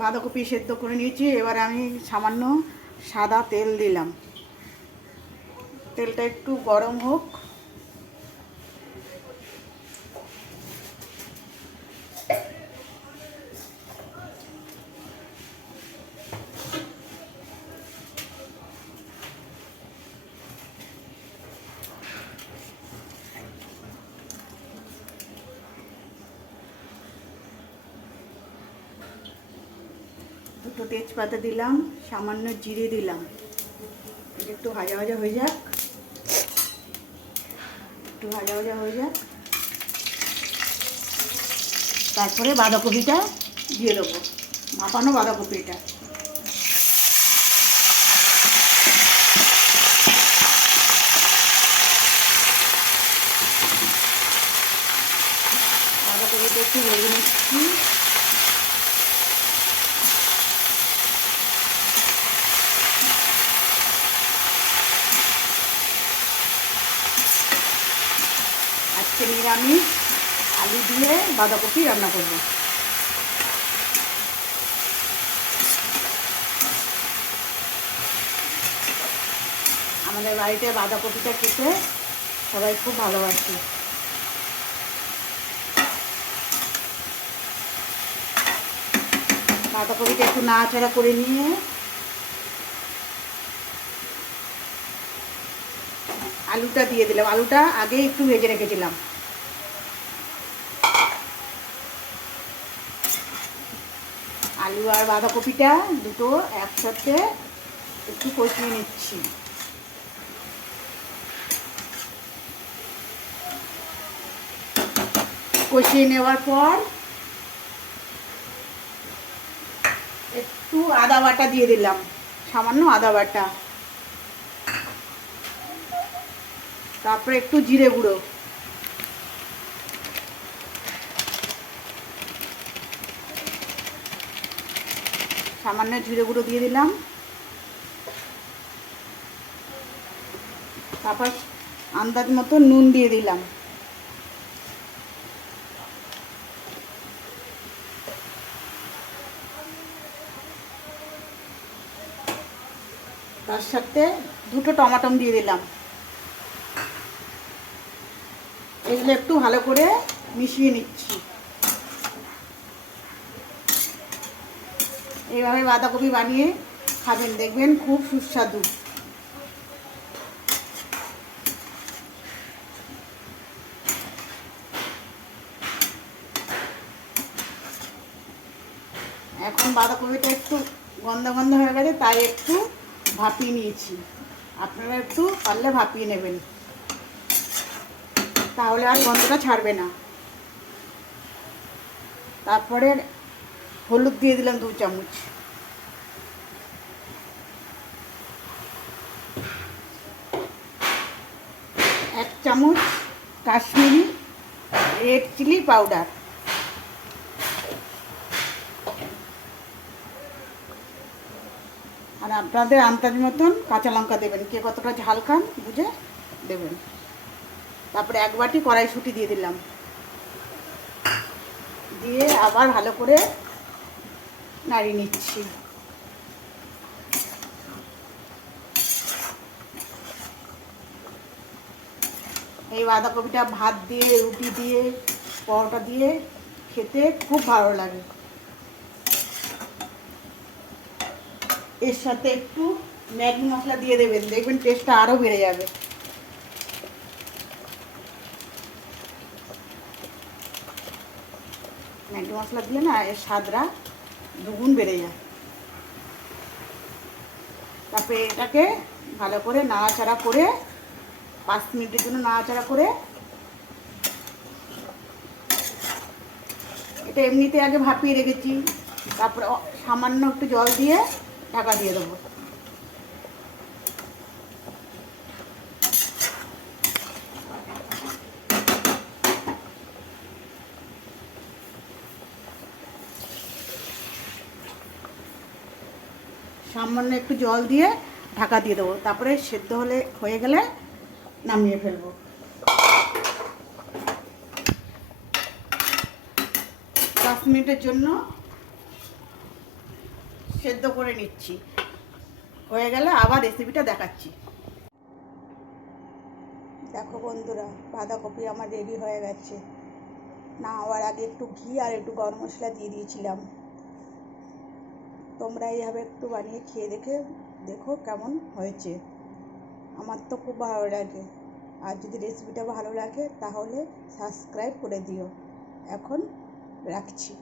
বাঁধাকপি সেদ্ধ করে নিয়েছি। এবার আমি সামান্য সাদা তেল দিলাম। তেলটা একটু গরম হোক। দুটো তেজপাতা দিলাম, সামান্য জিরে দিলাম। এটা একটু ভাজা ভাজা হয়ে যাক, একটু ভাজা ভাজা হয়ে যাক। তারপরে বাঁধাকপিটা দিয়ে দেবো, ভাপানো বাঁধাকপি। এটা বাঁধাকপিটা একটু ভেজে নিচ্ছি। আজকে নিরামিষ, আলু দিয়ে বাঁধাকপি রান্না করব। আমাদের বাড়িতে বাঁধাকপিটা খেতে সবাই খুব ভালোবাসে। বাঁধাকপিটা একটু নাড়াচাড়া করে নিয়ে আলুটা দিয়ে দিলাম। আলুটা আগে একটু ভেজে রেখেছিলাম। আলু আর বাঁধাকপিটা দুটো একসাথে একটু কষিয়ে নিচ্ছি। কষিয়ে নেওয়ার পর একটু আদা বাটা দিয়ে দিলাম, সামান্য আদা বাটা। তারপরে একটু জিরে গুঁড়ো, সামান্য জিরে গুঁড়ো দিয়ে দিলাম। তারপর আন্দাজ মতো নুন দিয়ে দিলাম। তার সাথে দুটো টমাটো দিয়ে দিলাম। এগুলো একটু ভালো করে মিশিয়ে নিচ্ছি। এইভাবে বাঁধাকপি বানিয়ে খাবেন, দেখবেন খুব সুস্বাদু। এখন বাঁধাকপিটা একটু গন্ধ গন্ধ হয়ে গেছে, তাই একটু ভাপিয়ে নিয়েছি। আপনারা একটু পারলে ভাপিয়ে নেবেন, তাহলে আর গন্ধটা ছাড়বে না। তারপরে হলুদ দিয়ে দিলাম 2 চামচ। এক চামচ কাশ্মীরি রেড চিলি পাউডার। আর আপনাদের আন্দাজ মতন কাঁচা লঙ্কা দেবেন, কে কতটা ঝাল খান বুঝে দেবেন। তারপরে 1 বাটি কড়াইশুঁটি দিয়ে দিলাম। দিয়ে আবার ভালো করে নাড়িয়ে নিচ্ছি। এই বাঁধাকপিটা ভাত দিয়ে, রুটি দিয়ে, পরোটা দিয়ে খেতে খুব ভালো লাগে। এর সাথে একটু ম্যাগি মশলা দিয়ে দেবেন, দেখবেন টেস্টটা আরও বেড়ে যাবে। ম্যাগি মশলা দিলে না এর স্বাদটা দুগুণ বেড়ে যায়। তারপরে এটাকে ভালো করে নাড়াচাড়া করে 5 মিনিটের জন্য নাড়াচাড়া করে, এটা এমনিতে আগে ভাপিয়ে রেখেছি। তারপরে সামান্য একটু জল দিয়ে ঢাকা দিয়ে দেবো। সামান্য একটু জল দিয়ে ঢাকা দিয়ে দেবো। তারপরে সেদ্ধ হয়ে গেলে নামিয়ে ফেলবো। 5 মিনিটের জন্য সেদ্ধ করে নিচ্ছি। হয়ে গেলে আবার রেসিপিটা দেখাচ্ছি। দেখো বন্ধুরা, বাঁধাকপি আমার রেডি হয়ে গেছে। না হওয়ার আগে একটু ঘি আর একটু গরম মশলা দিয়ে দিয়েছিলাম। তোমরা এইভাবে একটু বানিয়ে খেয়ে দেখো কেমন হয়েছে। আমার তো খুব ভালো লাগে। আর যদি রেসিপিটা ভালো লাগে তাহলে সাবস্ক্রাইব করে দিও। এখন রাখছি।